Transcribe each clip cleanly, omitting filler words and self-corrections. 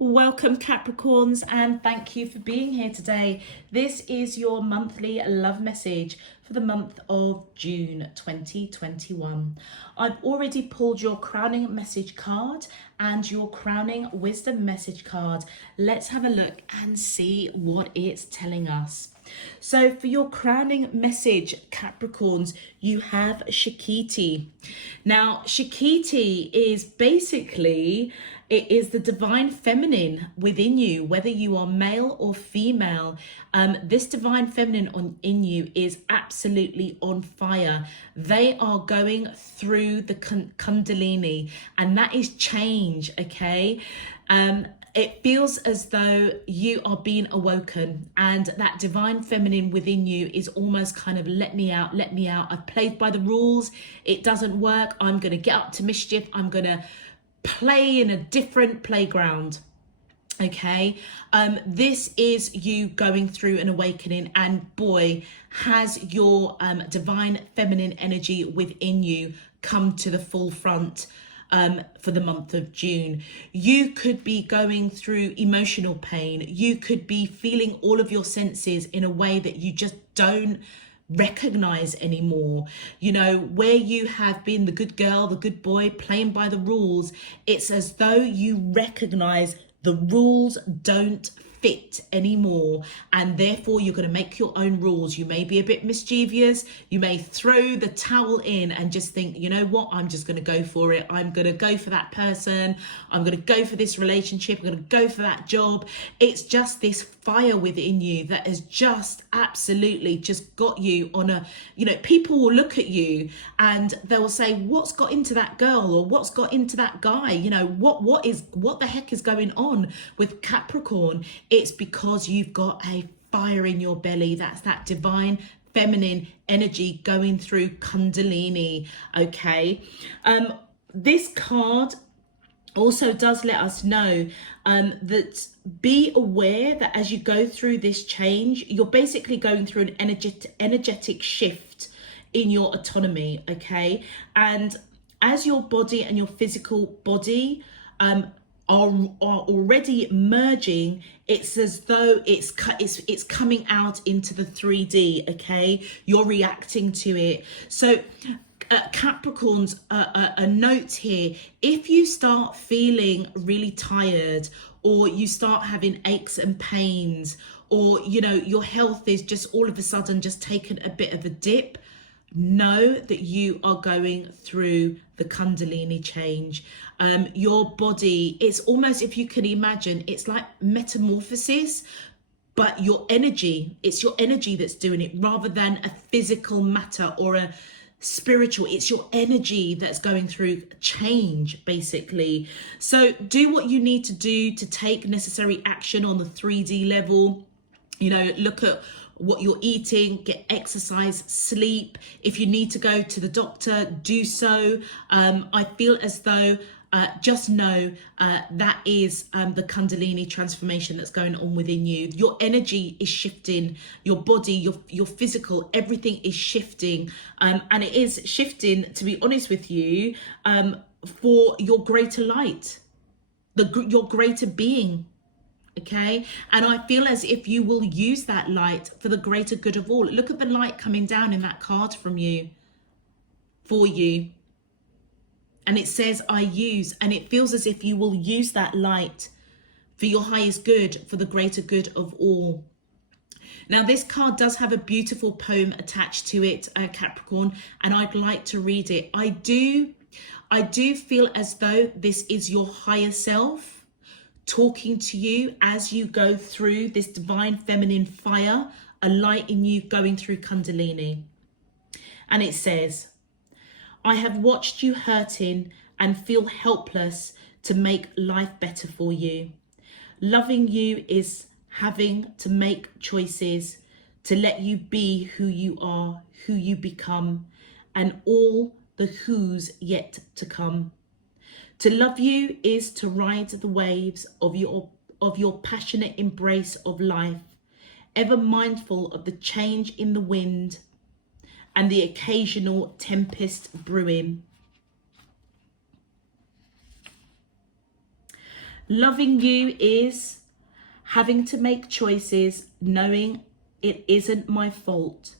Welcome Capricorns, and thank you for being here today. This is your monthly love message for the month of June 2021. I've already pulled your crowning message card and your crowning wisdom message card. Let's have a look and see what it's telling us. So for your crowning message, Capricorns, you have Shakti. Now, Shakti is basically, it is the divine feminine within you, whether you are male or female. This divine feminine in you is absolutely on fire. They are going through the Kundalini, and that is change, okay? It feels as though you are being awoken, and that divine feminine within you is almost kind of, let me out, let me out. I've played by the rules. It doesn't work. I'm going to get up to mischief. I'm going to play in a different playground. Okay, this is you going through an awakening, and boy, has your divine feminine energy within you come to the full front. For the month of June. You could be going through emotional pain. You could be feeling all of your senses in a way that you just don't recognize anymore. You know, where you have been the good girl, the good boy, playing by the rules, it's as though you recognize the rules don't fit anymore, and therefore you're going to make your own rules. You may be a bit mischievous, you may throw the towel in and just think, you know what, I'm just going to go for it. I'm going to go for that person, I'm going to go for this relationship, I'm going to go for that job. It's just this fire within you that has just absolutely just got you on a, you know, people will look at you and they'll say, what's got into that girl, or what's got into that guy? You know, what the heck is going on with Capricorn? It's because you've got a fire in your belly. That's that divine feminine energy going through Kundalini. Okay, this card also does let us know that be aware that as you go through this change, you're basically going through an energetic shift in your autonomy. Okay, and as your body and your physical body are already merging, it's as though it's coming out into the 3D. Okay, you're reacting to it. So Capricorns, a note here: if you start feeling really tired, or you start having aches and pains, or you know your health is just all of a sudden just taken a bit of a dip, know that you are going through the Kundalini change. Your body, it's almost, if you can imagine, it's like metamorphosis, but your energy, it's your energy that's doing it rather than a physical matter or a spiritual. It's your energy that's going through change, basically. So do what you need to do to take necessary action on the 3D level. You know, look at what you're eating, get exercise, sleep. If you need to go to the doctor, do so. I feel as though just know that is the Kundalini transformation that's going on within you. Your energy is shifting, your body, your physical, everything is shifting, and it is shifting, to be honest with you, for your greater light, your greater being. Okay, and I feel as if you will use that light for the greater good of all. Look at the light coming down in that card from you, for you. And it says, I use, and it feels as if you will use that light for your highest good, for the greater good of all. Now, this card does have a beautiful poem attached to it, Capricorn, and I'd like to read it. I do feel as though this is your higher self talking to you as you go through this divine feminine fire, a light in you going through Kundalini. And it says, I have watched you hurting and feel helpless to make life better for you. Loving you is having to make choices to let you be who you are, who you become, and all the who's yet to come. To love you is to ride the waves of your passionate embrace of life, ever mindful of the change in the wind and the occasional tempest brewing. Loving you is having to make choices, knowing it isn't my fault.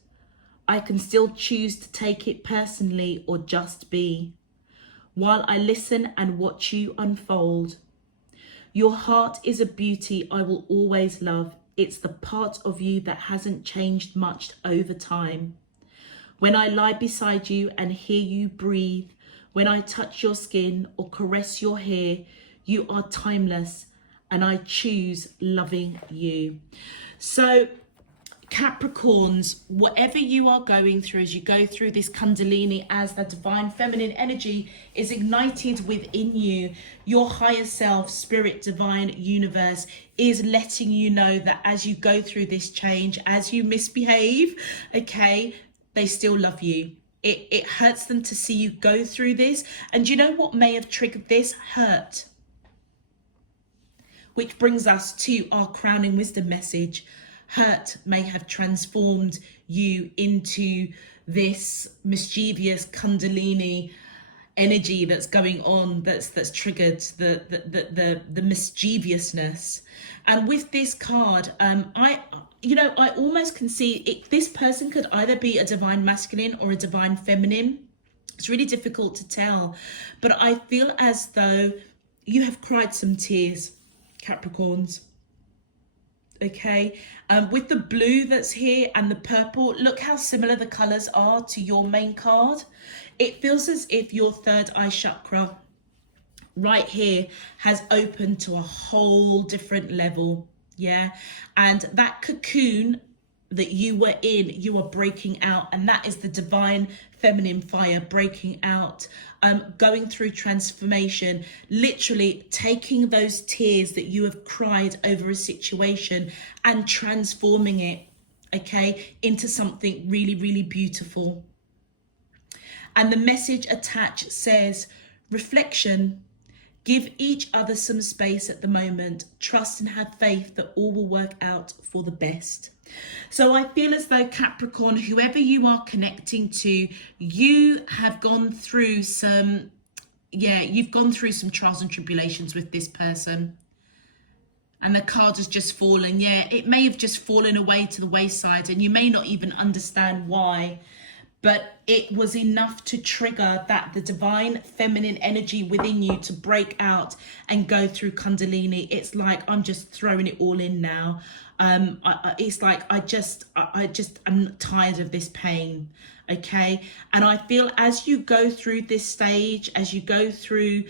I can still choose to take it personally or just be, while I listen and watch you unfold. Your heart is a beauty I will always love. It's the part of you that hasn't changed much over time. When I lie beside you and hear you breathe, when I touch your skin or caress your hair, you are timeless and I choose loving you. So Capricorns, whatever you are going through as you go through this Kundalini, as the divine feminine energy is ignited within you, your higher self, spirit, divine, universe is letting you know that as you go through this change, as you misbehave, okay, they still love you. It hurts them to see you go through this. And you know what may have triggered this? Hurt. Which brings us to our crowning wisdom message. Hurt may have transformed you into this mischievous Kundalini energy that's going on, that's triggered the mischievousness. And with this card, I almost can see it. This person could either be a divine masculine or a divine feminine. It's really difficult to tell, but I feel as though you have cried some tears, Capricorns. Okay, with the blue that's here and the purple, look how similar the colors are to your main card. It feels as if your third eye chakra right here has opened to a whole different level. Yeah, and that cocoon that you were in, you are breaking out, and that is the divine feminine fire breaking out, going through transformation, literally taking those tears that you have cried over a situation and transforming it, okay, into something really, really beautiful. And the message attached says, reflection. Give each other some space at the moment. Trust and have faith that all will work out for the best. So I feel as though, Capricorn, whoever you are connecting to, you have gone through some, you've gone through some trials and tribulations with this person. And the card has just fallen. Yeah, it may have just fallen away to the wayside and you may not even understand why. But it was enough to trigger the divine feminine energy within you to break out and go through Kundalini. It's like, I'm just throwing it all in now. It's like, I'm tired of this pain. Okay. And I feel as you go through this stage, as you go through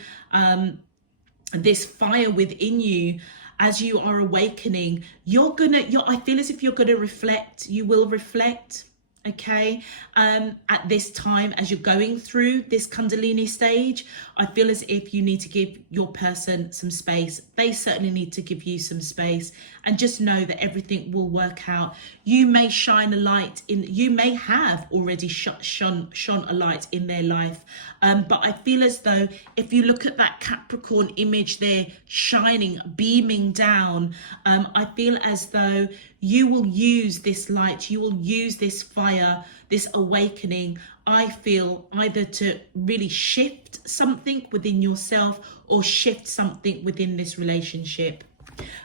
this fire within you, as you are awakening, I feel as if you're going to reflect. You will reflect. Okay, at this time, as you're going through this Kundalini stage, I feel as if you need to give your person some space. They certainly need to give you some space, and just know that everything will work out. You may shine a light you may have already shone a light in their life, but I feel as though if you look at that Capricorn image there shining, beaming down, I feel as though you will use this light, you will use this fire, this awakening, I feel, either to really shift something within yourself or shift something within this relationship.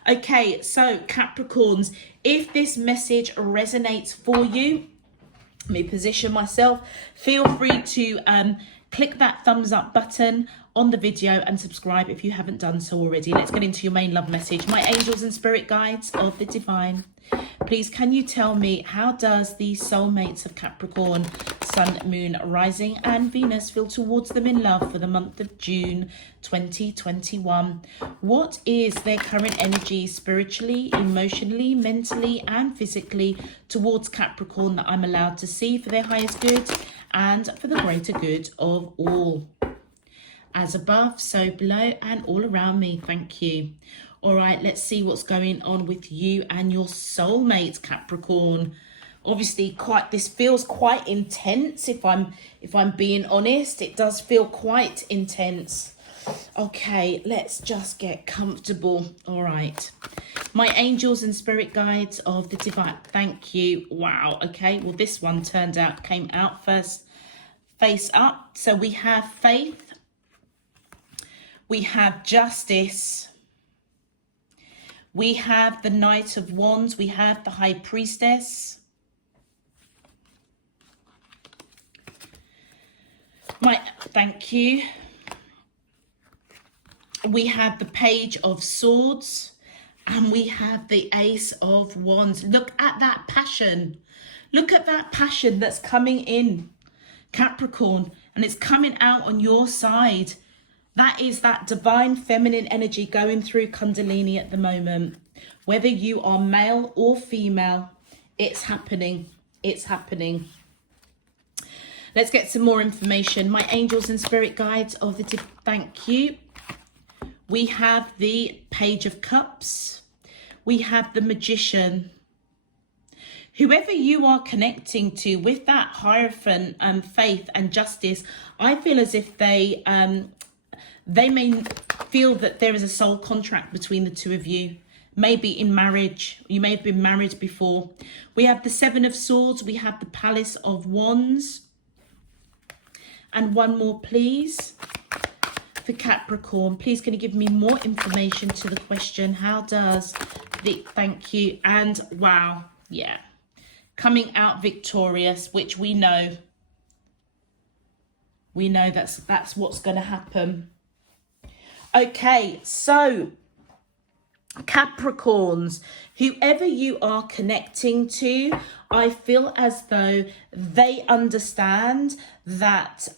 Okay, so Capricorns, if this message resonates for you, let me position myself. Feel free to click that thumbs up button on the video and subscribe if you haven't done so already. Let's get into your main love message. My angels and spirit guides of the divine, please can you tell me, how does the soulmates of Capricorn, Sun, Moon, Rising and Venus feel towards them in love for the month of June 2021? What is their current energy spiritually, emotionally, mentally and physically towards Capricorn that I'm allowed to see for their highest good and for the greater good of all? As above, so below and all around me. Thank you. All right, let's see what's going on with you and your soulmate, Capricorn. Obviously, this feels quite intense. If I'm being honest, it does feel quite intense. Okay, let's just get comfortable. All right, my angels and spirit guides of the divine. Thank you. Wow. Okay, well, this one came out first face up. So we have faith. We have justice, We have the Knight of Wands. We have the High Priestess. Thank you. We have the Page of Swords. And we have the Ace of Wands. Look at that passion. Look at that passion that's coming in, Capricorn. And it's coming out on your side. That is that divine feminine energy going through Kundalini at the moment. Whether you are male or female, it's happening. It's happening. Let's get some more information. My angels and spirit guides of the thank you. We have the Page of Cups. We have the Magician. Whoever you are connecting to with that Hierophant, faith and justice, I feel as if they may feel that there is a soul contract between the two of you. Maybe in marriage. You may have been married before. We have the Seven of Swords. We have the Palace of Wands. And one more, please. For Capricorn, please can you give me more information to the question? How does the thank you and wow, yeah, coming out victorious, which we know that's what's going to happen. Okay, so Capricorns, whoever you are connecting to, I feel as though they understand that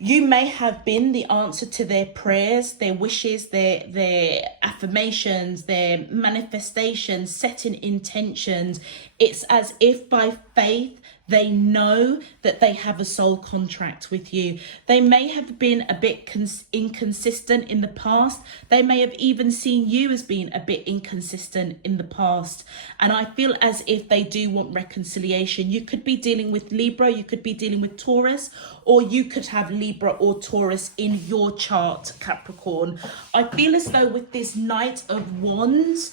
you may have been the answer to their prayers, their wishes, their affirmations, their manifestations, setting intentions. It's as if by faith they know that they have a soul contract with you. They may have been a bit inconsistent in the past. They may have even seen you as being a bit inconsistent in the past. And I feel as if they do want reconciliation. You could be dealing with Libra, you could be dealing with Taurus, or you could have Libra or Taurus in your chart, Capricorn. I feel as though with this Knight of Wands,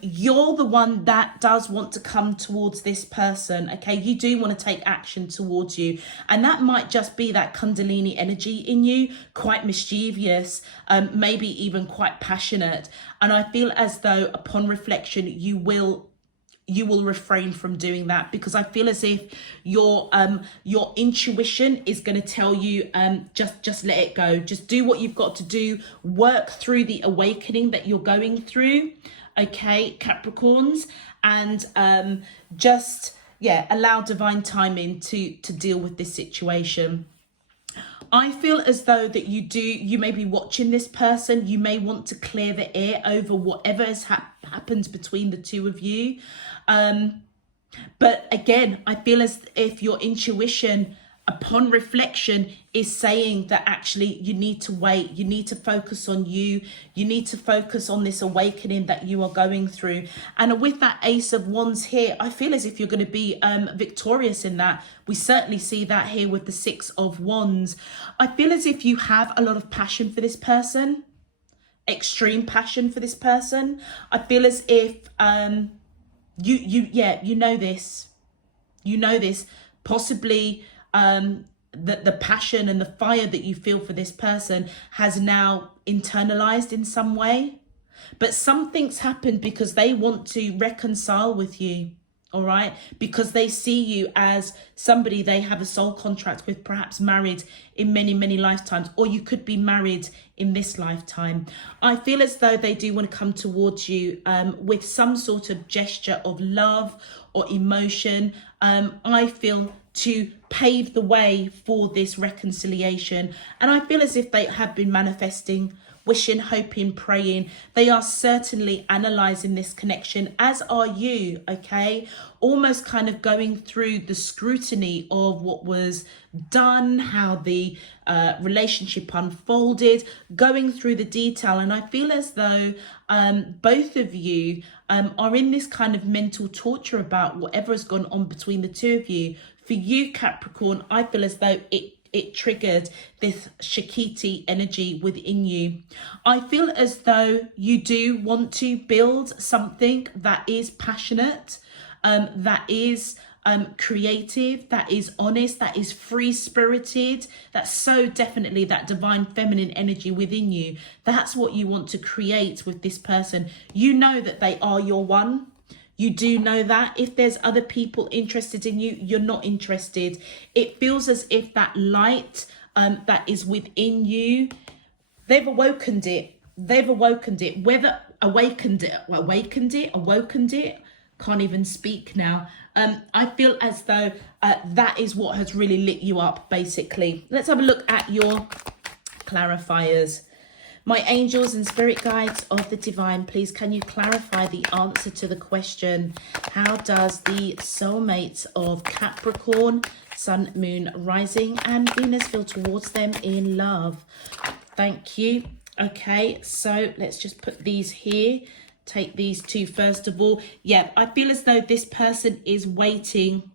you're the one that does want to come towards this person, okay? You do want to take action towards you. And that might just be that Kundalini energy in you, quite mischievous, maybe even quite passionate. And I feel as though upon reflection, you will refrain from doing that, because I feel as if your intuition is going to tell you just let it go, just do what you've got to do, work through the awakening that you're going through, okay, Capricorns, and just allow divine timing to deal with this situation. I feel as though that you may be watching this person. You may want to clear the air over whatever has happened between the two of you. But again, I feel as if your intuition upon reflection is saying that actually you need to wait, you need to focus on you need to focus on this awakening that you are going through. And with that Ace of Wands here, I feel as if you're going to be victorious in that. We certainly see that here with the Six of Wands. I feel as if you have a lot of passion for this person, extreme passion for this person. I feel as if you know this, possibly the passion and the fire that you feel for this person has now internalized in some way, but something's happened because they want to reconcile with you, all right, because they see you as somebody they have a soul contract with, perhaps married in many lifetimes, or you could be married in this lifetime. I feel as though they do want to come towards you with some sort of gesture of love or emotion. I feel to pave the way for this reconciliation. And I feel as if they have been manifesting, wishing, hoping, praying. They are certainly analysing this connection, as are you, okay? Almost kind of going through the scrutiny of what was done, how the relationship unfolded, going through the detail. And I feel as though both of you are in this kind of mental torture about whatever has gone on between the two of you. For you, Capricorn, I feel as though it triggered this Shakti energy within you. I feel as though you do want to build something that is passionate, that is creative, that is honest, that is free-spirited. That's so definitely that divine feminine energy within you. That's what you want to create with this person. You know that they are your one. You do know that. If there's other people interested in you, you're not interested. It feels as if that light that is within you, they've awakened it. They've awakened it. Whether awakened it. Can't even speak now. I feel as though that is what has really lit you up, basically. Let's have a look at your clarifiers. My angels and spirit guides of the divine, please can you clarify the answer to the question, how does the soulmates of Capricorn, Sun, Moon, Rising and Venus feel towards them in love? Thank you. Okay, so let's just put these here. Take these two first of all. Yeah, I feel as though this person is waiting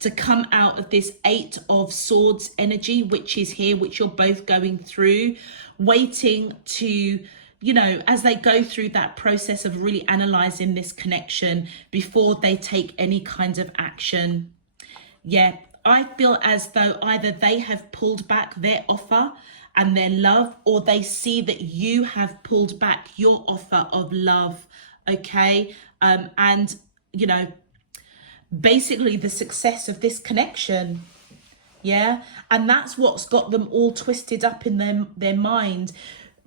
to come out of this 8 of Swords energy, which is here, which you're both going through, waiting to, you know, as they go through that process of really analyzing this connection before they take any kind of action. Yeah, I feel as though either they have pulled back their offer and their love, or they see that you have pulled back your offer of love. Okay, and you know, basically the success of this connection. Yeah, and that's what's got them all twisted up in their mind.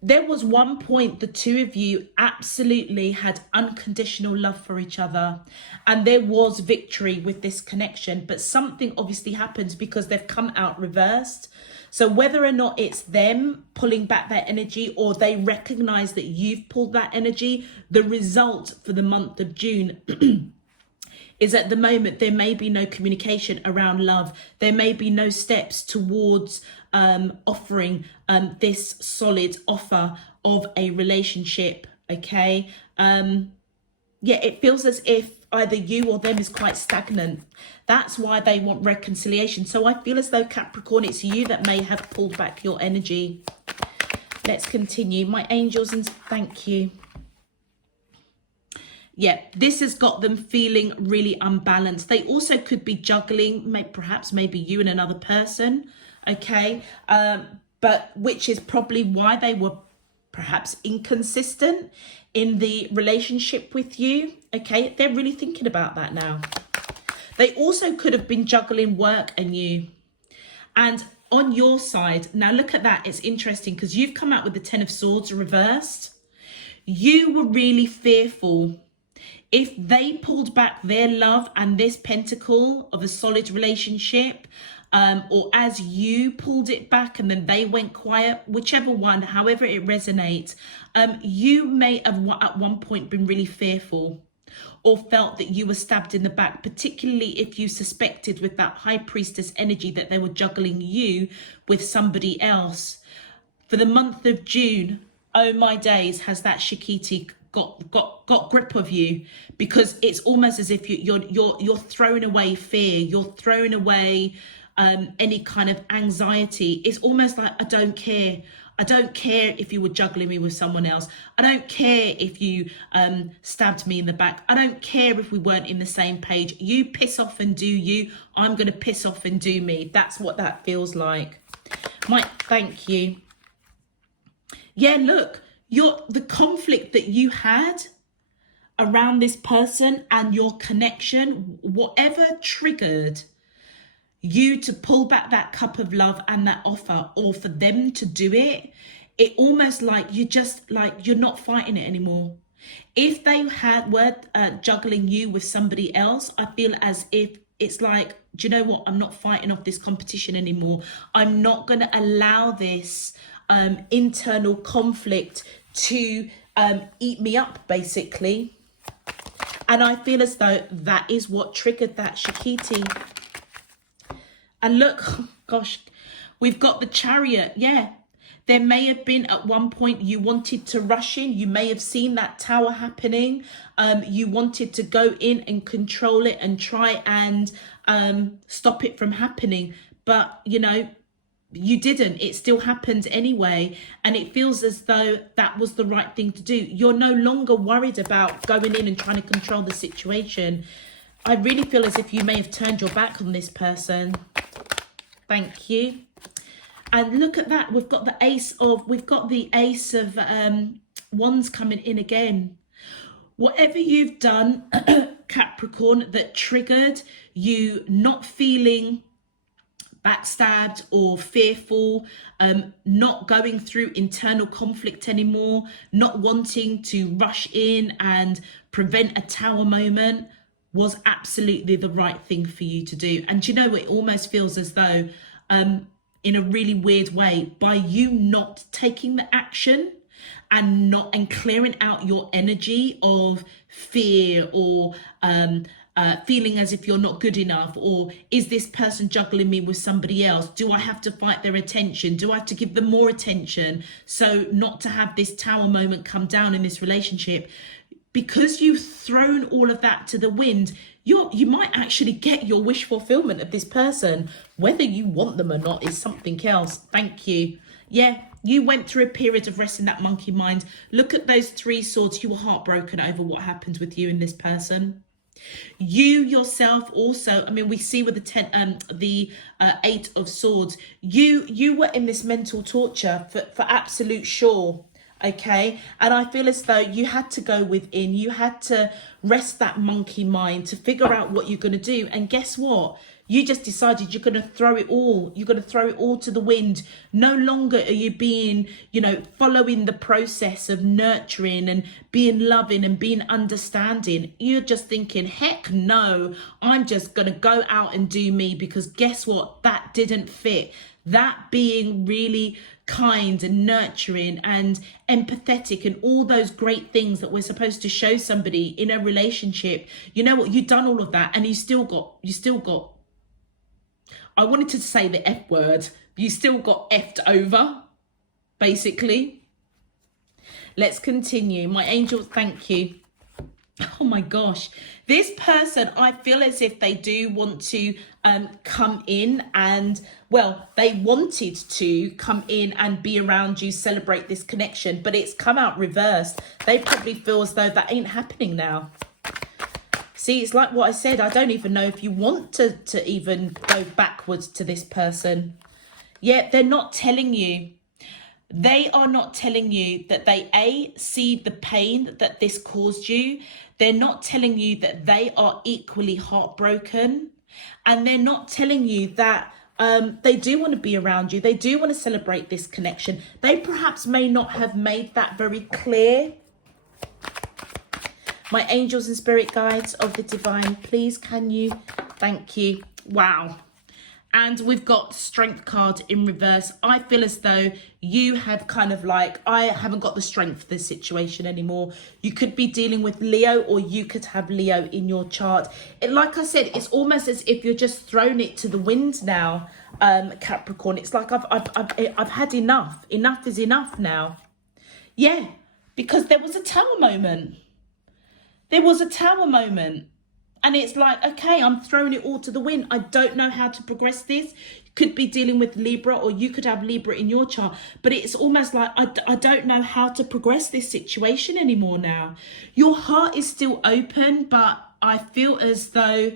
There was one point the two of you absolutely had unconditional love for each other, and there was victory with this connection, but something obviously happens because they've come out reversed. So whether or not it's them pulling back their energy or they recognize that you've pulled that energy, the result for the month of June is at the moment there may be no communication around love. There may be no steps towards offering this solid offer of a relationship. Okay. Yeah, it feels as if either you or them is quite stagnant. That's why they want reconciliation. So I feel as though, Capricorn, it's you that may have pulled back your energy. Let's continue. My angels, and thank you. Yeah, this has got them feeling really unbalanced. They also could be juggling, perhaps maybe you and another person, okay? But which is probably why they were perhaps inconsistent in the relationship with you, okay? They're really thinking about that now. They also could have been juggling work and you. And on your side, now look at that, it's interesting because you've come out with the 10 of Swords reversed. You were really fearful. If they pulled back their love and this pentacle of a solid relationship, or as you pulled it back and then they went quiet, whichever one, however it resonates, you may have at one point been really fearful or felt that you were stabbed in the back, particularly if you suspected with that high priestess energy that they were juggling you with somebody else. For the month of June, oh my days, has that Shikiti got grip of you, because it's almost as if you're throwing away fear, you're throwing away any kind of anxiety. It's almost like, I don't care. I don't care if you were juggling me with someone else. I don't care if you stabbed me in the back. I don't care if we weren't in the same page. You piss off and do you. I'm going to piss off and do me. That's what that feels like. Thank you. Yeah, look, the conflict that you had around this person and your connection, whatever triggered you to pull back that cup of love and that offer, or for them to do it, it almost like you're not fighting it anymore. If they were juggling you with somebody else, I feel as if it's like, do you know what? I'm not fighting off this competition anymore. I'm not going to allow this internal conflict to eat me up, basically. And I feel as though that is what triggered that Shikiti. And look, gosh, we've got the Chariot. Yeah, there may have been at one point you wanted to rush in. You may have seen that tower happening. You wanted to go in and control it and try and stop it from happening. But, you know, you didn't. It still happened anyway. And it feels as though that was the right thing to do. You're no longer worried about going in and trying to control the situation. I really feel as if you may have turned your back on this person. Thank you. And look at that. We've got the ace of wands coming in again. Whatever you've done, Capricorn, that triggered you not feeling backstabbed or fearful, not going through internal conflict anymore, not wanting to rush in and prevent a tower moment, was absolutely the right thing for you to do. And you know, it almost feels as though, in a really weird way, by you not taking the action and clearing out your energy of fear or feeling as if you're not good enough, or is this person juggling me with somebody else? Do I have to fight their attention? Do I have to give them more attention so not to have this tower moment come down in this relationship? Because you've thrown all of that to the wind, you might actually get your wish fulfillment of this person. Whether you want them or not is something else. Thank you. Yeah, you went through a period of resting that monkey mind. Look at those 3 swords. You were heartbroken over what happened with you and this person. You yourself also, I mean, we see with the 8 of swords, you were in this mental torture for absolute sure. Okay, and I feel as though you had to go within, you had to rest that monkey mind to figure out what you're going to do. And guess what? You just decided you're going to throw it all. You're going to throw it all to the wind. No longer are you being, following the process of nurturing and being loving and being understanding. You're just thinking, heck no, I'm just going to go out and do me, because guess what? That didn't fit. That being really kind and nurturing and empathetic and all those great things that we're supposed to show somebody in a relationship. You know what? You've done all of that and you still got, I wanted to say the F word, you still got effed over, basically. Let's continue. My angels, thank you. Oh my gosh, this person, I feel as if they do want to come in and, well, they wanted to come in and be around you, celebrate this connection, but it's come out reversed. They probably feel as though that ain't happening now. See, it's like what I said. I don't even know if you want to even go backwards to this person. Yeah, they're not telling you. They are not telling you that they, see the pain that this caused you. They're not telling you that they are equally heartbroken. And they're not telling you that they do want to be around you. They do want to celebrate this connection. They perhaps may not have made that very clear. My angels and spirit guides of the divine, please can you? Thank you. Wow. And we've got strength card in reverse. I feel as though you have kind of like, I haven't got the strength for this situation anymore. You could be dealing with Leo, or you could have Leo in your chart. Like I said, it's almost as if you're just throwing it to the wind now, Capricorn. It's like I've had enough. Enough is enough now. Yeah, because there was a tower moment. There was a tower moment. And it's like, okay, I'm throwing it all to the wind. I don't know how to progress this. You could be dealing with Libra, or you could have Libra in your chart. But it's almost like, I don't know how to progress this situation anymore now. Your heart is still open, but I feel as though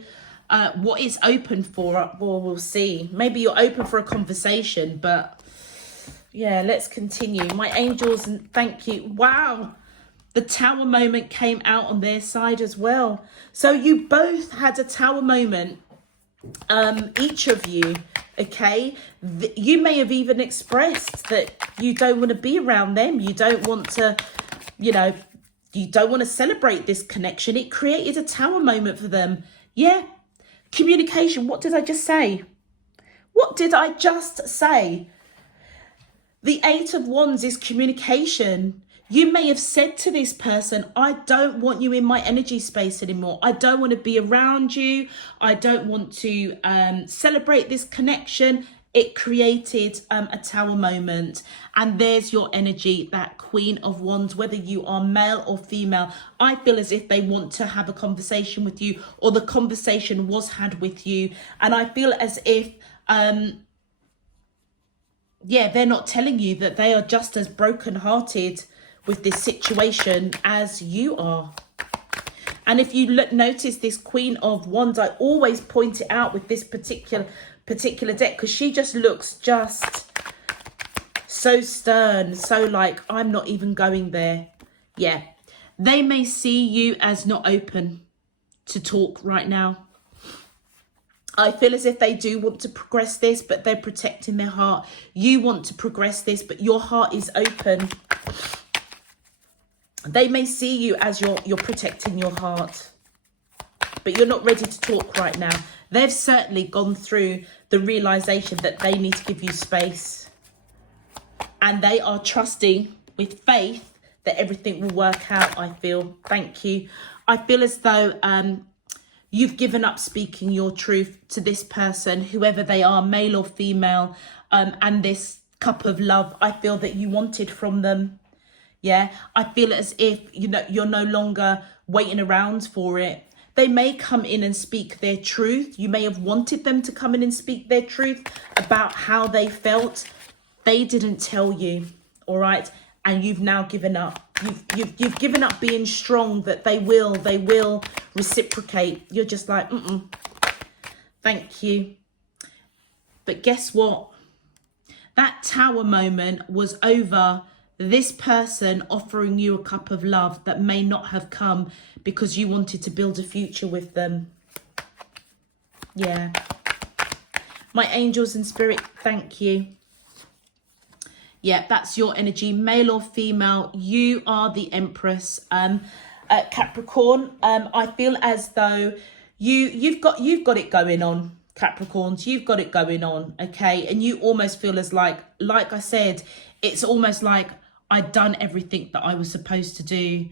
what it's open for, well, we'll see. Maybe you're open for a conversation, but yeah, let's continue. My angels, and thank you. Wow. The tower moment came out on their side as well. So you both had a tower moment, each of you, okay? You may have even expressed that you don't want to be around them. You don't want to, you don't want to celebrate this connection. It created a tower moment for them. Yeah, communication. What did I just say? What did I just say? The 8 of Wands is communication. You may have said to this person, I don't want you in my energy space anymore. I don't want to be around you. I don't want to celebrate this connection. It created a tower moment. And there's your energy, that Queen of Wands, whether you are male or female. I feel as if they want to have a conversation with you, or the conversation was had with you. And I feel as if, they're not telling you that they are just as brokenhearted with this situation as you are. And if you notice this Queen of Wands, I always point it out with this particular deck, because she just looks just so stern, so like, I'm not even going there. Yeah, they may see you as not open to talk right now. I feel as if they do want to progress this, but they're protecting their heart. You want to progress this, but your heart is open. They may see you as you're protecting your heart, but you're not ready to talk right now. They've certainly gone through the realization that they need to give you space. And they are trusting with faith that everything will work out, I feel. Thank you. I feel as though you've given up speaking your truth to this person, whoever they are, male or female, and this cup of love, I feel that you wanted from them. Yeah, I feel as if, you know, you're no longer waiting around for it. They may come in and speak their truth. You may have wanted them to come in and speak their truth about how they felt. They didn't tell you, all right? And you've now given up. You've given up being strong that they will reciprocate. You're just like, thank you. But guess what? That Tower moment was over this person offering you a cup of love that may not have come because you wanted to build a future with them. Yeah. My angels and spirit, thank you. Yeah, that's your energy, male or female. You are the Empress. Capricorn, I feel as though you've got it going on, Capricorns. You've got it going on, okay? And you almost feel as like I said, it's almost like I'd done everything that I was supposed to do.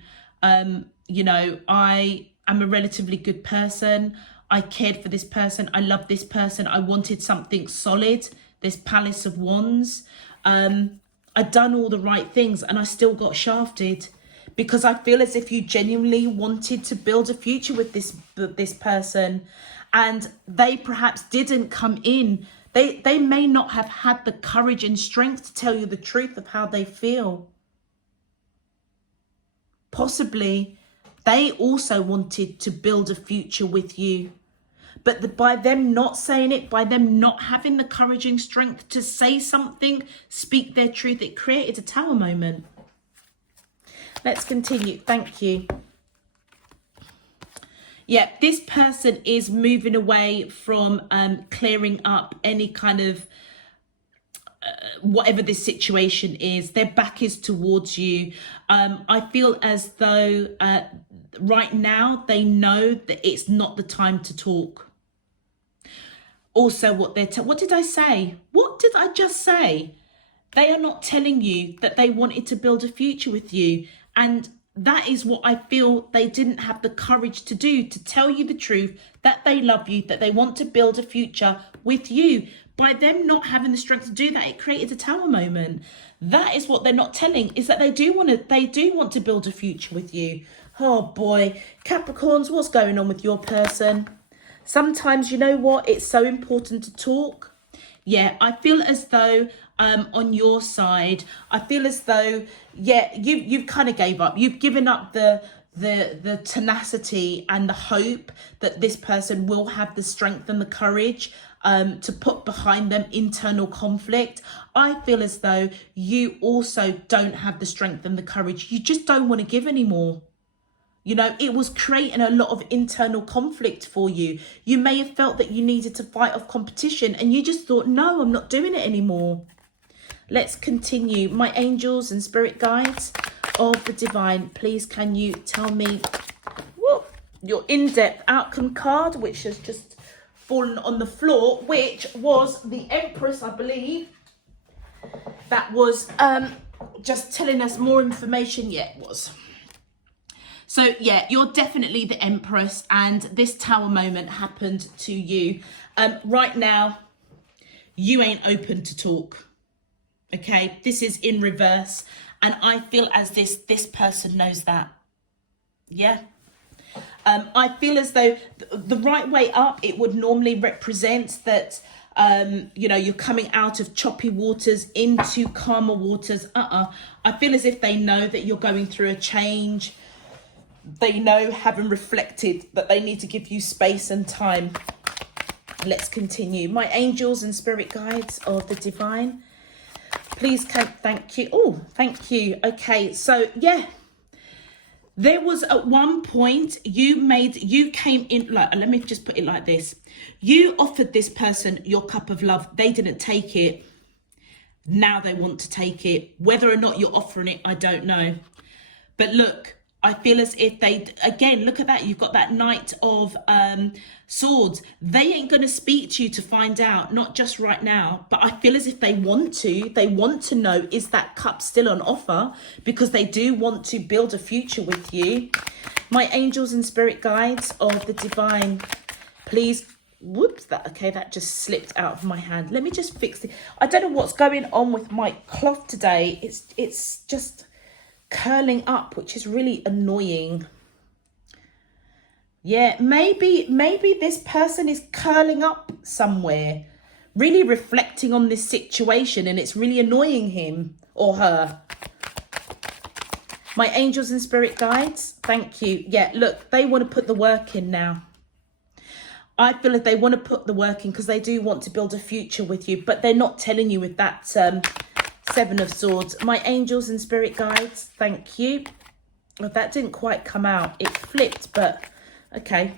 You know, I am a relatively good person. I cared for this person. I love this person. I wanted something solid. This Palace of Wands. I'd done all the right things and I still got shafted, because I feel as if you genuinely wanted to build a future with this person, and they perhaps didn't come in. They may not have had the courage and strength to tell you the truth of how they feel. Possibly they also wanted to build a future with you. But by them not saying it, by them not having the courage and strength to say something, speak their truth, it created a Tower moment. Let's continue. Thank you. Yeah, this person is moving away from clearing up any kind of whatever this situation is. Their back is towards you. I feel as though right now they know that it's not the time to talk. Also, what did I say? What did I just say? They are not telling you that they wanted to build a future with you. And that is what I feel they didn't have the courage to do, to tell you the truth, that they love you, that they want to build a future with you. By them not having the strength to do that, it created a Tower moment. That is what they're not telling, is that they do want to build a future with you. Oh boy, Capricorns, what's going on with your person? Sometimes, you know what, it's so important to talk. Yeah, I feel as though on your side, I feel as though, yeah, you've kind of gave up. You've given up the tenacity and the hope that this person will have the strength and the courage to put behind them internal conflict. I feel as though you also don't have the strength and the courage. You just don't want to give anymore. You know, it was creating a lot of internal conflict for you. You may have felt that you needed to fight off competition and you just thought, no, I'm not doing it anymore. Let's continue. My angels and spirit guides of the divine, please can you tell me your in-depth outcome card, which has just fallen on the floor, which was the Empress, I believe. That was just telling us more information. Yeah, it was. So yeah, you're definitely the Empress, and this Tower moment happened to you. Right now, you ain't open to talk. Okay, this is in reverse, and I feel as this person knows that. Yeah. I feel as though the right way up, it would normally represent that, you know, you're coming out of choppy waters into calmer waters. I feel as if they know that you're going through a change. they know, having reflected, that they need to give you space and time. Let's continue. My angels and spirit guides of the divine, please thank you. Oh, thank you. Okay, so yeah, there was at one point you came in, like, let me just put it like this. You offered this person your cup of love. They didn't take it. Now they want to take it. Whether or not you're offering it, I don't know. But look, I feel as if they, again, look at that. You've got that Knight of Swords. They ain't going to speak to you to find out, not just right now. But I feel as if they want to know, is that cup still on offer? Because they do want to build a future with you. My angels and spirit guides of the divine, please. Whoops, that just slipped out of my hand. Let me just fix it. I don't know what's going on with my cloth today. It's just curling up, which is really annoying. Yeah, maybe this person is curling up somewhere, really reflecting on this situation, and it's really annoying him or her. My angels and spirit guides, thank you. Yeah, look, they want to put the work in now. I feel like they want to put the work in because they do want to build a future with you, but they're not telling you with that Seven of Swords. My angels and spirit guides, thank you. Well, that didn't quite come out. It flipped, but okay.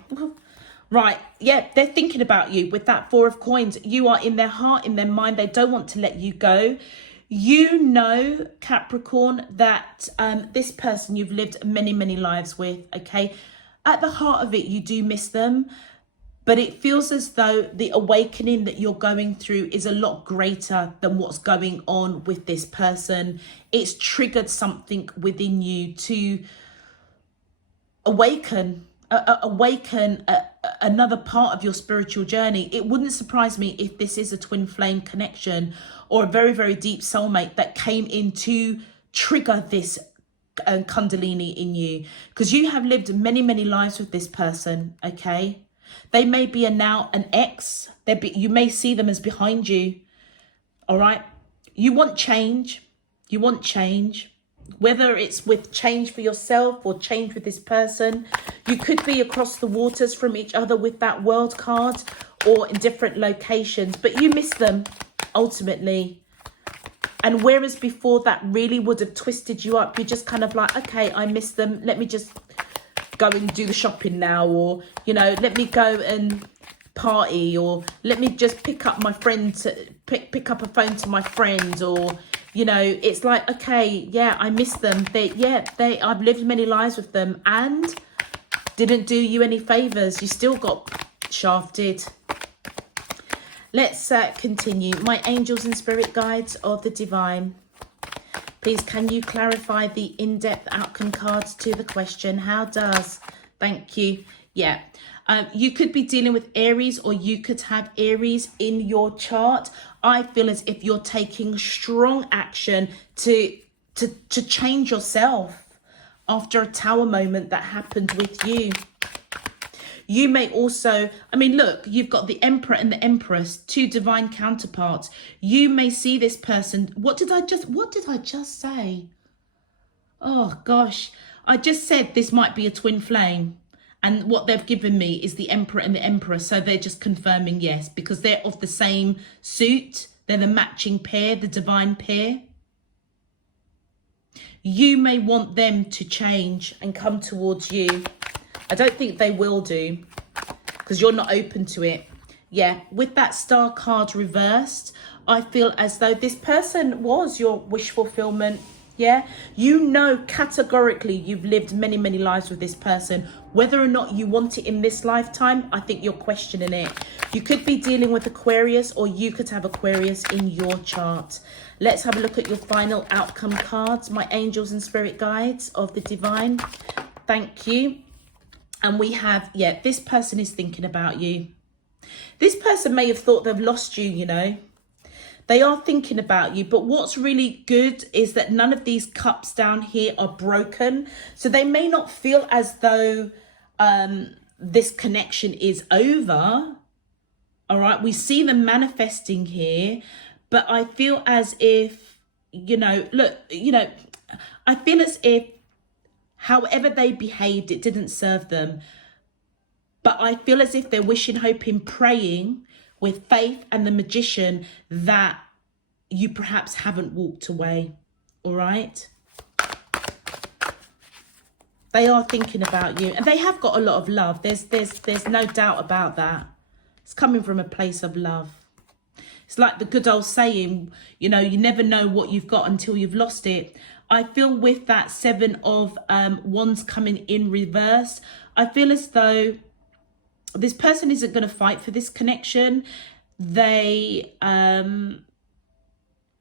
Right, yeah, they're thinking about you with that Four of Coins. You are in their heart, in their mind. They don't want to let you go. You know, Capricorn, that this person you've lived many, many lives with, okay? At the heart of it, you do miss them. But it feels as though the awakening that you're going through is a lot greater than what's going on with this person. It's triggered something within you to awaken another part of your spiritual journey. It wouldn't surprise me if this is a twin flame connection or a very, very deep soulmate that came in to trigger this Kundalini in you. Because you have lived many, many lives with this person, okay? They may be now an ex. You may see them as behind you. All right. You want change. You want change. Whether it's with change for yourself or change with this person. You could be across the waters from each other with that World card or in different locations. But you miss them ultimately. And whereas before that really would have twisted you up, you're just kind of like, okay, I miss them. Let me just go and do the shopping now, or let me go and party, or let me just pick up my friend to pick up a phone to my friend, or it's like, okay, yeah, I miss them. I've lived many lives with them and didn't do you any favors. You still got shafted. Let's continue. My angels and spirit guides of the divine, please, can you clarify the in-depth outcome cards to the question? How does? Thank you. Yeah. You could be dealing with Aries, or you could have Aries in your chart. I feel as if you're taking strong action to change yourself after a tower moment that happened with you. You may also, look, you've got the Emperor and the Empress, two divine counterparts. You may see this person. What did I just say? Oh, gosh. I just said this might be a twin flame. And what they've given me is the Emperor and the Empress. So they're just confirming yes, because they're of the same suit. They're the matching pair, the divine pair. You may want them to change and come towards you. I don't think they will do, because you're not open to it. Yeah, with that Star card reversed, I feel as though this person was your wish fulfillment. Yeah, categorically you've lived many, many lives with this person. Whether or not you want it in this lifetime, I think you're questioning it. You could be dealing with Aquarius, or you could have Aquarius in your chart. Let's have a look at your final outcome cards. My angels and spirit guides of the divine, thank you. And we have, this person is thinking about you. This person may have thought they've lost you, They are thinking about you. But what's really good is that none of these cups down here are broken. So they may not feel as though this connection is over. All right. We see them manifesting here. But I feel as if, I feel as if However they behaved, it didn't serve them. But I feel as if they're wishing, hoping, praying with faith and the Magician that you perhaps haven't walked away. All right? They are thinking about you, and they have got a lot of love. There's no doubt about that. It's coming from a place of love. It's like the good old saying, you know, you never know what you've got until you've lost it. I feel with that 7 of Wands coming in reverse, I feel as though this person isn't going to fight for this connection. They're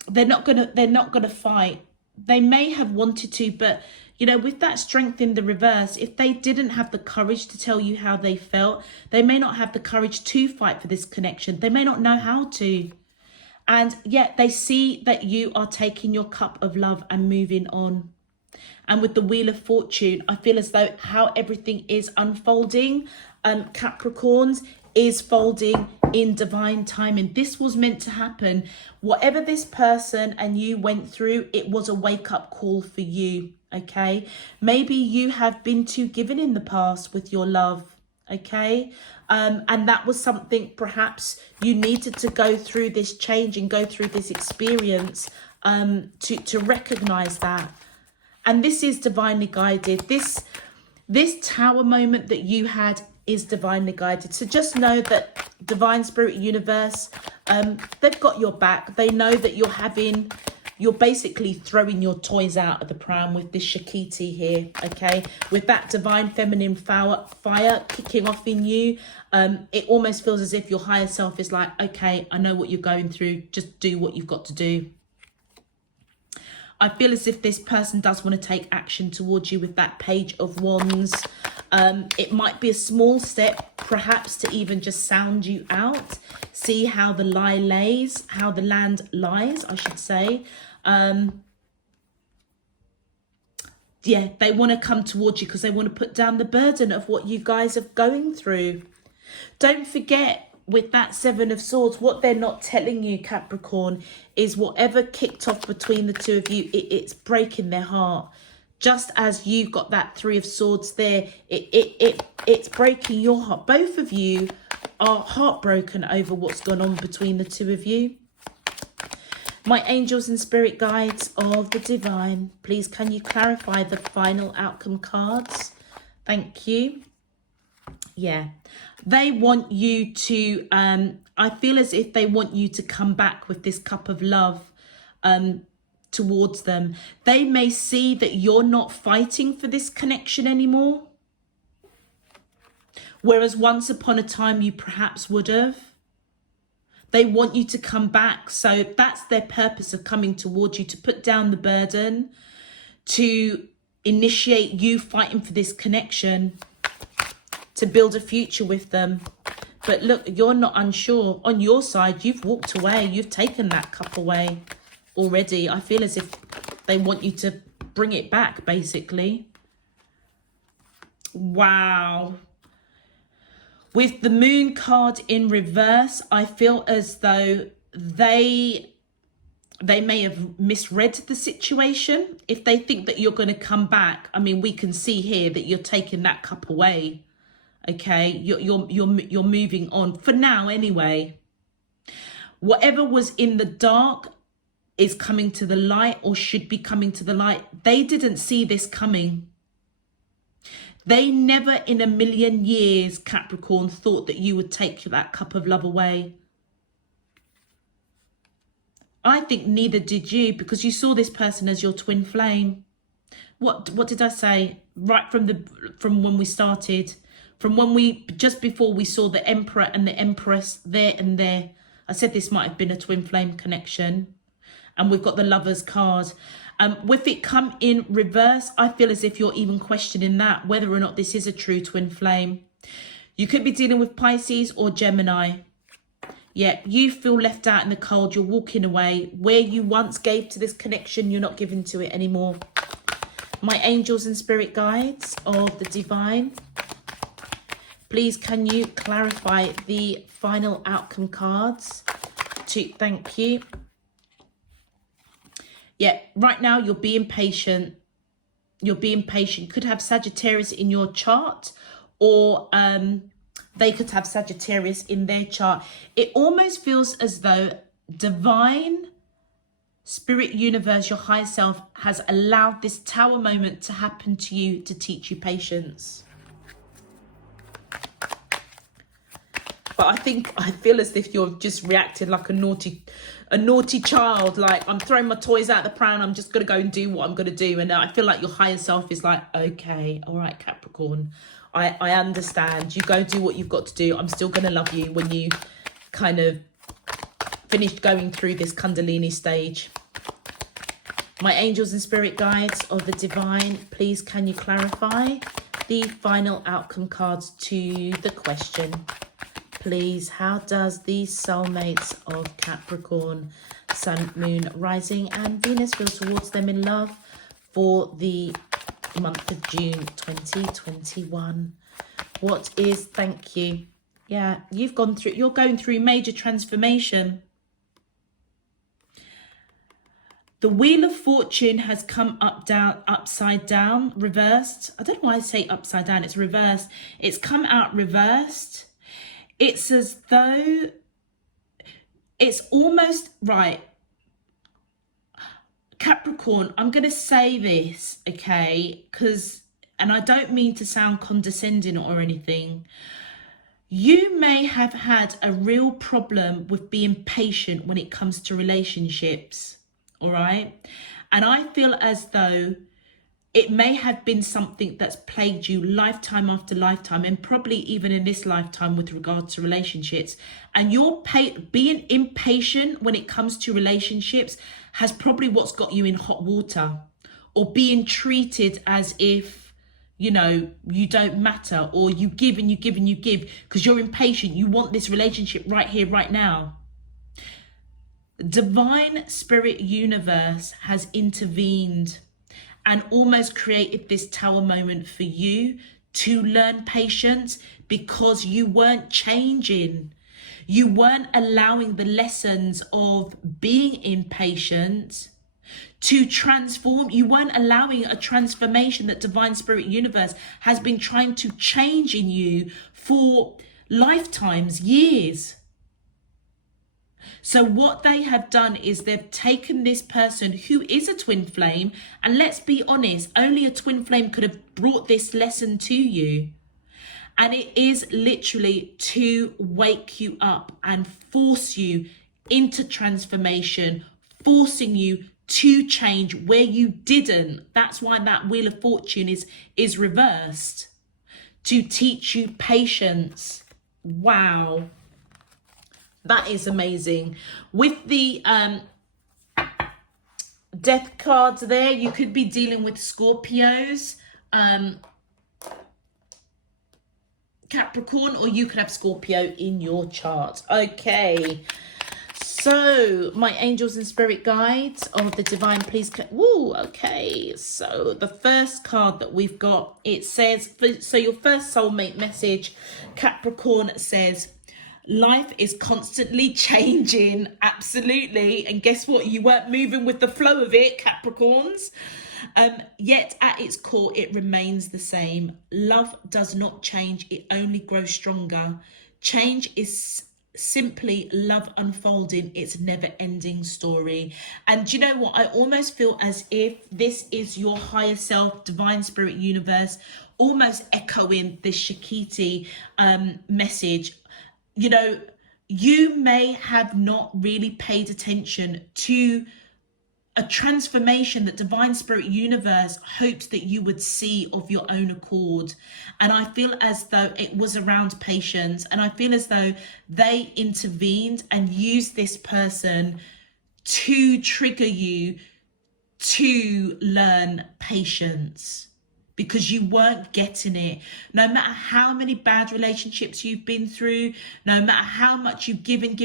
not gonna fight. They may have wanted to, but you know, with that strength in the reverse, if they didn't have the courage to tell you how they felt, they may not have the courage to fight for this connection. They may not know how to. And yet they see that you are taking your cup of love and moving on. And with the Wheel of Fortune, I feel as though how everything is unfolding, Capricorns, is folding in divine timing. This was meant to happen. Whatever this person and you went through, it was a wake-up call for you, okay? Maybe you have been too given in the past with your love, okay? And that was something perhaps you needed to go through this change and go through this experience to recognize that. And this is divinely guided. This Tower moment that you had is divinely guided. So just know that divine spirit universe, they've got your back. They know that you're basically throwing your toys out of the pram with this Shakiti here, okay? With that divine feminine fire kicking off in you, it almost feels as if your higher self is like, okay, I know what you're going through. Just do what you've got to do. I feel as if this person does want to take action towards you with that Page of Wands. It might be a small step, perhaps, to even just sound you out. See how the land lies, I should say. Yeah, they want to come towards you because they want to put down the burden of what you guys are going through. Don't forget, with that 7 of Swords, what they're not telling you, Capricorn, is whatever kicked off between the two of you, it's breaking their heart. Just as you've got that 3 of Swords there, it's breaking your heart. Both of you are heartbroken over what's gone on between the two of you. My angels and spirit guides of the divine, please can you clarify the final outcome cards? Thank you. Yeah, they want you to, I feel as if they want you to come back with this cup of love towards them. They may see that you're not fighting for this connection anymore, whereas once upon a time you perhaps would have. They want you to come back. So that's their purpose of coming towards you, to put down the burden, to initiate you fighting for this connection, to build a future with them. But look, you're not unsure. On your side, you've walked away. You've taken that cup away already. I feel as if they want you to bring it back, basically. Wow. With the Moon card in reverse, I feel as though they may have misread the situation. If they think that you're going to come back, I mean, we can see here that you're taking that cup away. Okay, you're moving on for now anyway. Whatever was in the dark is coming to the light, or should be coming to the light. They didn't see this coming. They never in a million years, Capricorn, thought that you would take that cup of love away. I think neither did you, because you saw this person as your twin flame. What did I say? Right from when we started. From when just before we saw the Emperor and the Empress there and there, I said this might have been a twin flame connection. And we've got the Lovers card. With it come in reverse, I feel as if you're even questioning that, whether or not this is a true twin flame. You could be dealing with Pisces or Gemini. Yeah, you feel left out in the cold. You're walking away. Where you once gave to this connection, you're not giving to it anymore. My angels and spirit guides of the divine, please can you clarify the final outcome cards? Thank you. Yeah, right now you're being patient. you're being patient. You could have Sagittarius in your chart, or they could have Sagittarius in their chart. It almost feels as though divine spirit universe, your higher self, has allowed this tower moment to happen to you to teach you patience. But I feel as if you're just reacting like a naughty child. Like, I'm throwing my toys out the pram. I'm just going to go and do what I'm going to do. And I feel like your higher self is like, okay, all right, Capricorn, I understand. You go do what you've got to do. I'm still going to love you when you kind of finished going through this Kundalini stage. My angels and spirit guides of the divine, please can you clarify the final outcome cards to the question? Please, how does the soulmates of Capricorn, Sun, Moon, Rising and Venus feel towards them in love for the month of June 2021? What is, thank you. Yeah, you're going through major transformation. The Wheel of Fortune has come upside down, reversed. I don't know why I say upside down, it's reversed. It's come out reversed. It's as though it's almost right. Capricorn, I'm going to say this, okay? And I don't mean to sound condescending or anything. You may have had a real problem with being patient when it comes to relationships, all right? And I feel as though it may have been something that's plagued you lifetime after lifetime, and probably even in this lifetime with regards to relationships. And you're being impatient when it comes to relationships has probably what's got you in hot water, or being treated as if, you know, you don't matter, or you give and you give and you give because you're impatient. You want this relationship right here, right now. Divine Spirit Universe has intervened and almost created this tower moment for you to learn patience, because you weren't changing. You weren't allowing the lessons of being impatient to transform. You weren't allowing a transformation that Divine Spirit Universe has been trying to change in you for lifetimes, years. So what they have done is they've taken this person who is a twin flame, and let's be honest, only a twin flame could have brought this lesson to you. And it is literally to wake you up and force you into transformation, forcing you to change where you didn't. That's why that Wheel of Fortune is reversed, to teach you patience. Wow. That is amazing. With the death cards there, you could be dealing with Scorpios, Capricorn, or you could have Scorpio in your chart. Okay. So, my angels and spirit guides of the divine, please. Woo, okay. So, the first card that we've got, it says, so your first soulmate message, Capricorn, says, life is constantly changing. Absolutely. And guess what? You weren't moving with the flow of it, Capricorns. Yet at its core, it remains the same. Love does not change. It only grows stronger. Change is simply love unfolding its never-ending story. And you know what? I almost feel as if this is your higher self, Divine Spirit Universe, almost echoing this Shakti message. You know, you may have not really paid attention to a transformation that Divine Spirit Universe hoped that you would see of your own accord. And I feel as though it was around patience. And I feel as though they intervened and used this person to trigger you to learn patience, because you weren't getting it. No matter how many bad relationships you've been through, no matter how much you've given,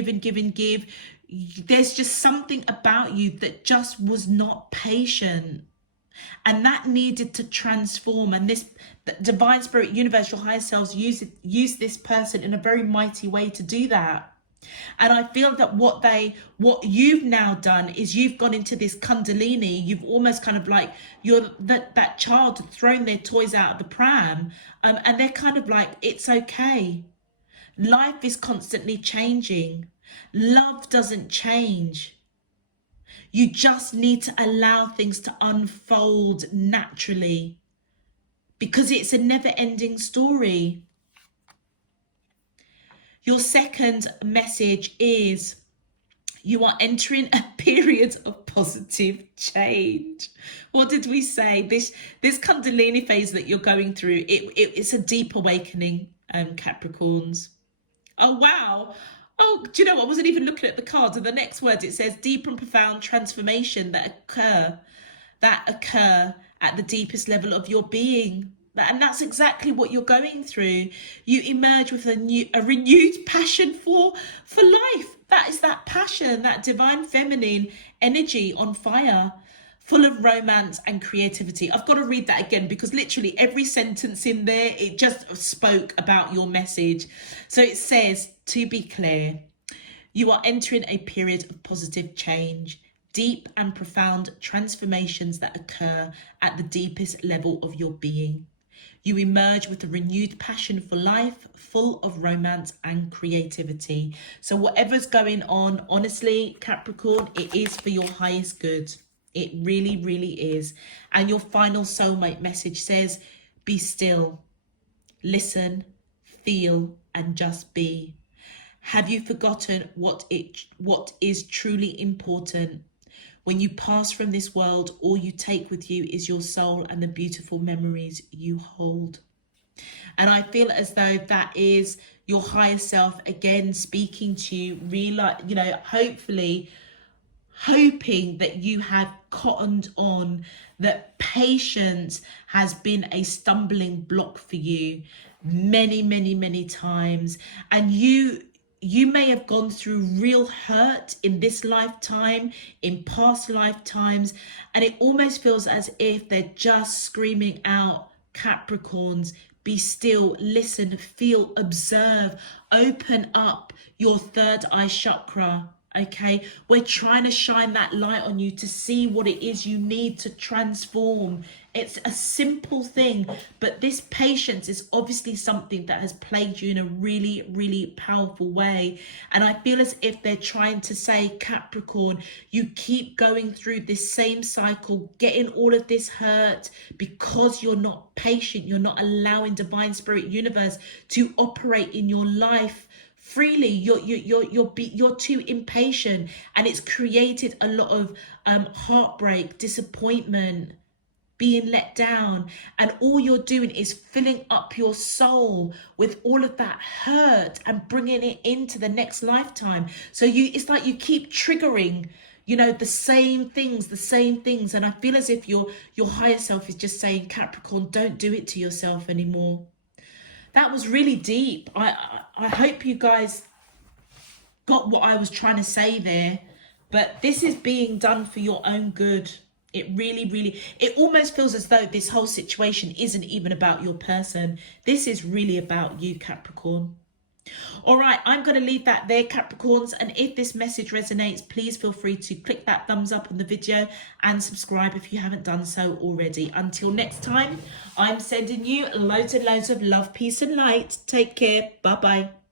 there's just something about you that just was not patient. And that needed to transform. And this Divine Spirit Universe, your higher selves, use this person in a very mighty way to do that. And I feel that what you've now done is you've gone into this Kundalini. You've almost kind of like, you're that child thrown their toys out of the pram, and they're kind of like, it's okay. Life is constantly changing. Love doesn't change. You just need to allow things to unfold naturally, because it's a never-ending story. Your second message is you are entering a period of positive change. What did we say? This Kundalini phase that you're going through, it's a deep awakening, Capricorns. Oh, wow. Oh, do you know what? I wasn't even looking at the cards. And the next word, it says deep and profound transformation that occur at the deepest level of your being. And that's exactly what you're going through. You emerge with a renewed passion for life. That is that passion, that divine feminine energy on fire, full of romance and creativity. I've got to read that again, because literally every sentence in there, it just spoke about your message. So it says, to be clear, you are entering a period of positive change, deep and profound transformations that occur at the deepest level of your being. You emerge with a renewed passion for life, full of romance and creativity. So whatever's going on, honestly, Capricorn, it is for your highest good. It really, really is. And your final soulmate message says, be still, listen, feel, and just be. Have you forgotten what is truly important? When you pass from this world, all you take with you is your soul and the beautiful memories you hold. And I feel as though that is your higher self again speaking to you, hopefully hoping that you have cottoned on that patience has been a stumbling block for you many, many, many times. And you may have gone through real hurt in this lifetime, in past lifetimes, and it almost feels as if they're just screaming out, Capricorns, be still, listen, feel, observe, open up your third eye chakra. Okay, we're trying to shine that light on you to see what it is you need to transform. It's a simple thing, but this patience is obviously something that has plagued you in a really, really powerful way. And I feel as if they're trying to say, Capricorn, you keep going through this same cycle, getting all of this hurt because you're not patient. You're not allowing divine spirit universe to operate in your life freely. You're too impatient, and it's created a lot of heartbreak, disappointment, being let down, and all you're doing is filling up your soul with all of that hurt and bringing it into the next lifetime. So it's like you keep triggering the same things, and I feel as if your higher self is just saying, Capricorn, don't do it to yourself anymore. That was really deep. I hope you guys got what I was trying to say there. But this is being done for your own good. It really, really, it almost feels as though this whole situation isn't even about your person. This is really about you, Capricorn. All right, I'm going to leave that there, Capricorns. And if this message resonates, please feel free to click that thumbs up on the video and subscribe if you haven't done so already. Until next time, I'm sending you loads and loads of love, peace and light. Take care. Bye-bye.